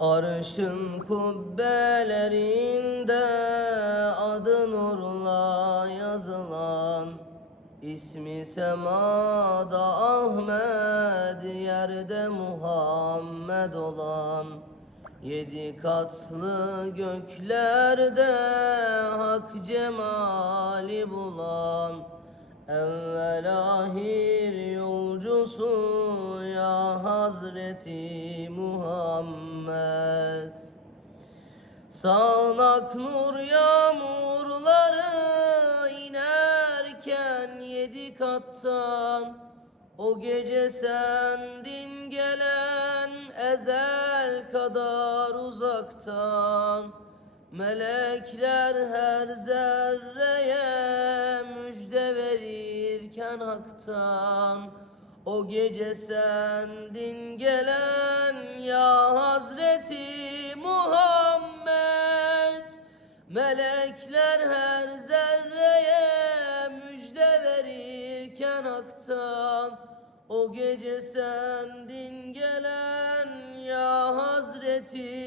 Arşın kubbelerinde adı nurla yazılan İsmi semada Ahmet yerde Muhammed olan. Yedi katlı göklerde hak cemali bulan Evvel ahir yolcusu ya Hazreti Muhammed. Sağnak nur yağmurları inerken yedi kattan O gece sendin gelen ezel kadar uzaktan. Melekler her zerreye müjde verirken haktan O gece sendin gelen ya Hazreti Muhammed Melekler her zerreye müjde verirken haktan O gece sendin gelen ya Hazreti